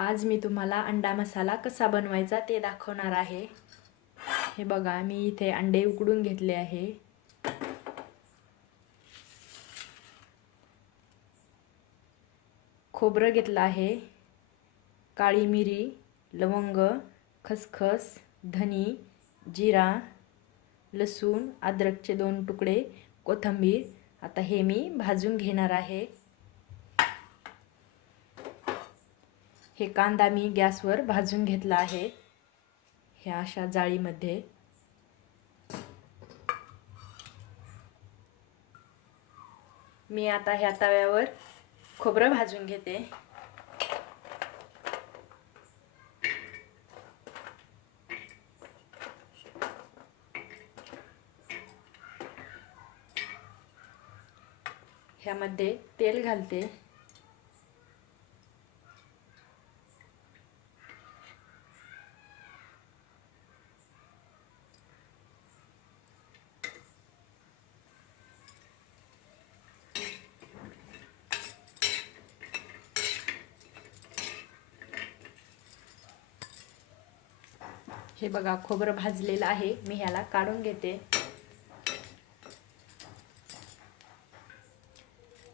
आज मी तुम्हाला अंडा मसाला कसा बनवायचा ते दाखवणार आहे. हे बघा मी इथे अंडे उकडून घेतले आहे. खोबरं घेतलं आहे काळी मिरी लवंग खसखस धनी जिरा लसूण अद्रकचे दोन तुकडे कोथिंबीर. आता हे मी भाजून घेणार आहे. हे कांदा मी गॅसवर भाजून घेतला आहे. ह्या अशा जाळीमध्ये. मी आता ह्या तव्यावर खोबरं भाजून घेते. ह्यामध्ये तेल घालते. हे बघा खोबरं भाजलेलं आहे. मी ह्याला काढून घेते.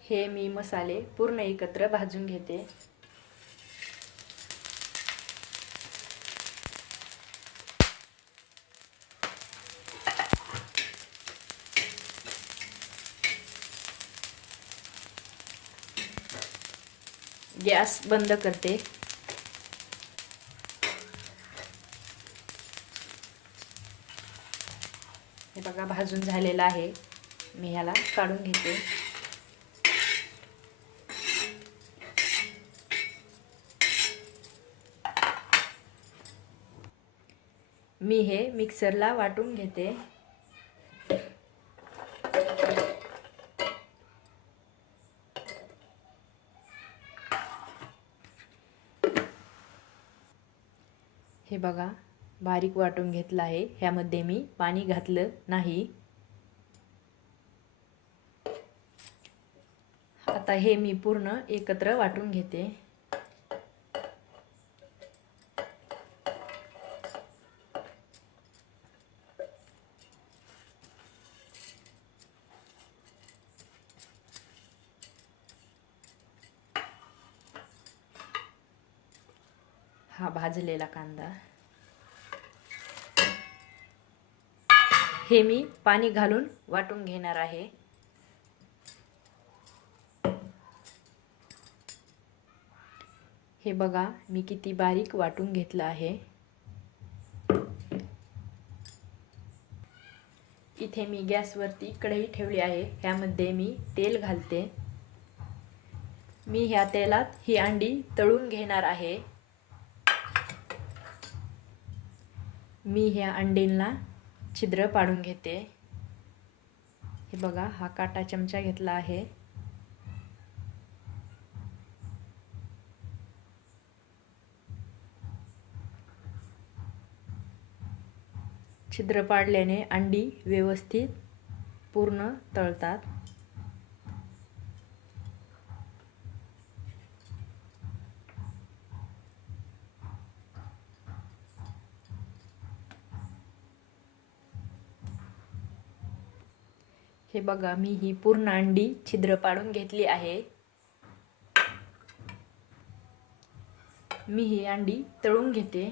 हे मी मसाले पूर्ण एकत्र भाजून घेते. गॅस बंद करते. बघा भाजून झालेला आहे. मी ह्याला काढून घेते. मी हे मिक्सरला वाटून घेते. हे बघा. बारीक वाटून घेतलं आहे. ह्यामध्ये मी पाणी घातलं नाही. आता हे मी पूर्ण एकत्र वाटून घेते. हा भाजलेला कांदा. हे मी पाणी घालून वाटून घेणार आहे. हे बघा मी किती बारीक वाटून घेतलं आहे. इथे मी गॅसवरती कढई ठेवली आहे ह्यामध्ये मी तेल घालते. मी ह्या तेलात ही अंडी तळून घेणार आहे. मी ह्या अंडींना छिद्र पाडून घेते. हे बघा हा काटा चमचा घेतला आहे. छिद्र पाडल्याने अंडी व्यवस्थित पूर्ण तळतात. हे बघा मी ही पूर्ण अंडी छिद्र पाडून घेतली आहे. मी ही अंडी तळून घेते.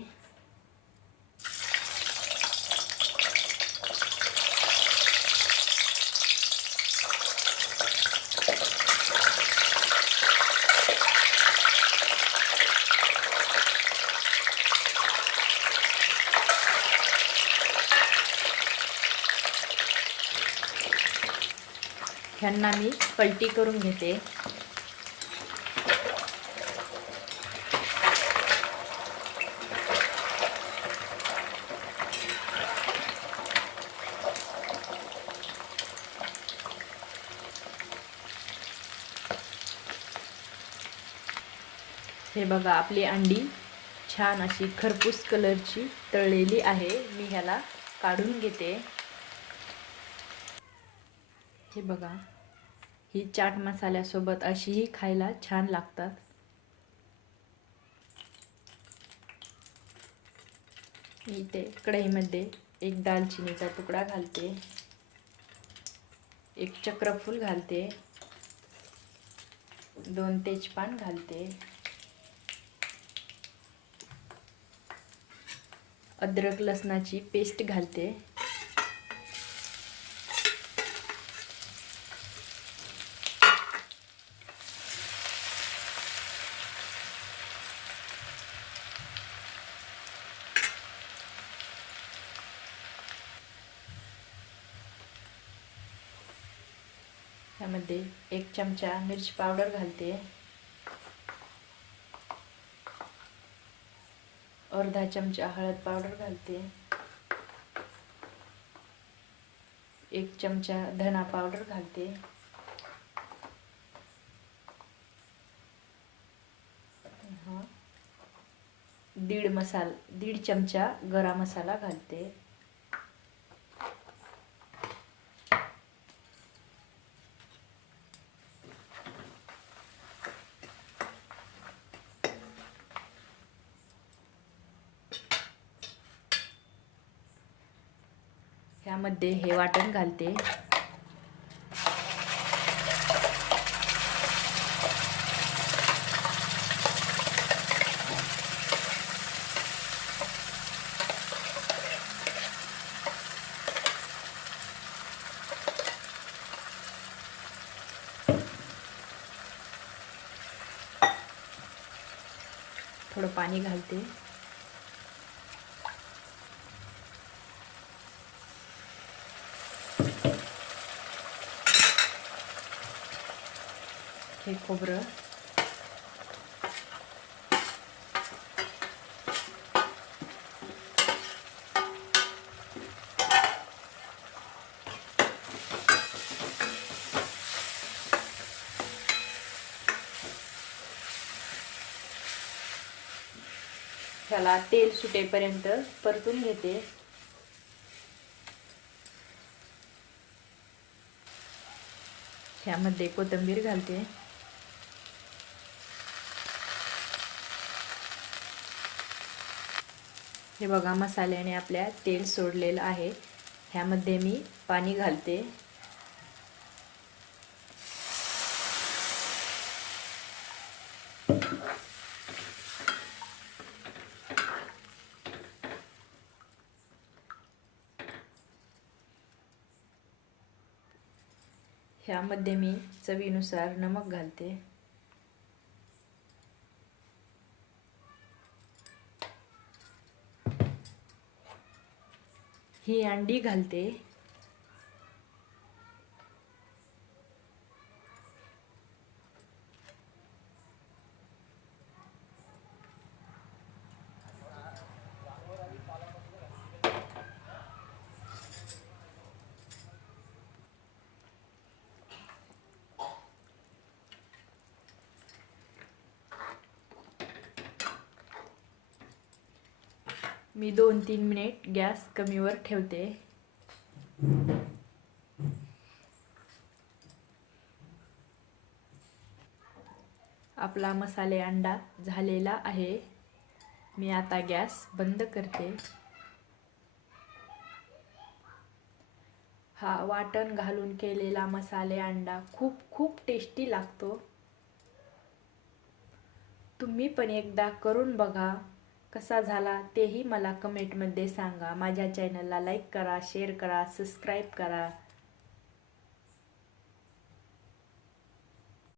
ह्यांना मी पलटी करून घेते. हे बघा आपली अंडी छान अशी खरपूस कलरची तळलेली आहे. मी ह्याला काढून घेते. हे बघा. ही चाट मसाल्यासोबत अशीही खायला छान लागतात. मी ते कढईमध्ये एक दालचिनीचा तुकडा घालते. एक चक्रफूल घालते. दोन तेजपान घालते. अद्रक लसणाची पेस्ट घालते. त्यामध्ये एक चमचा मिरची पावडर घालते. अर्धा चमचा हळद पावडर घालते. एक चमचा धना पावडर घालते. दीड मसाल, दीड चमचा गरम मसाला घालते. त्यामध्ये हे वाटण घालते. थोडं पाणी घालते. हे खोबरं त्याला तेल सुटेपर्यंत परतून घेते. ह्यामध्ये कोथिंबीर घालते. हे बघा मसाल्याने आपल्या तेल सोडलेलं आहे. ह्यामध्ये मी पाणी घालते. ह्यामध्ये मी चवीनुसार नमक घालते. ही अंडी घालते. मी दोन तीन मिनिट गॅस कमीवर ठेवते. आपला मसाले अंडा झालेला आहे. मी आता गॅस बंद करते. हा वाटण घालून केलेला मसाले अंडा खूप खूप टेस्टी लागतो. तुम्ही पण एकदा करून बघा. कसा झाला तेही मला कमेंटमध्ये सांगा. माझ्या चॅनलला लाईक करा शेअर करा सबस्क्राईब करा.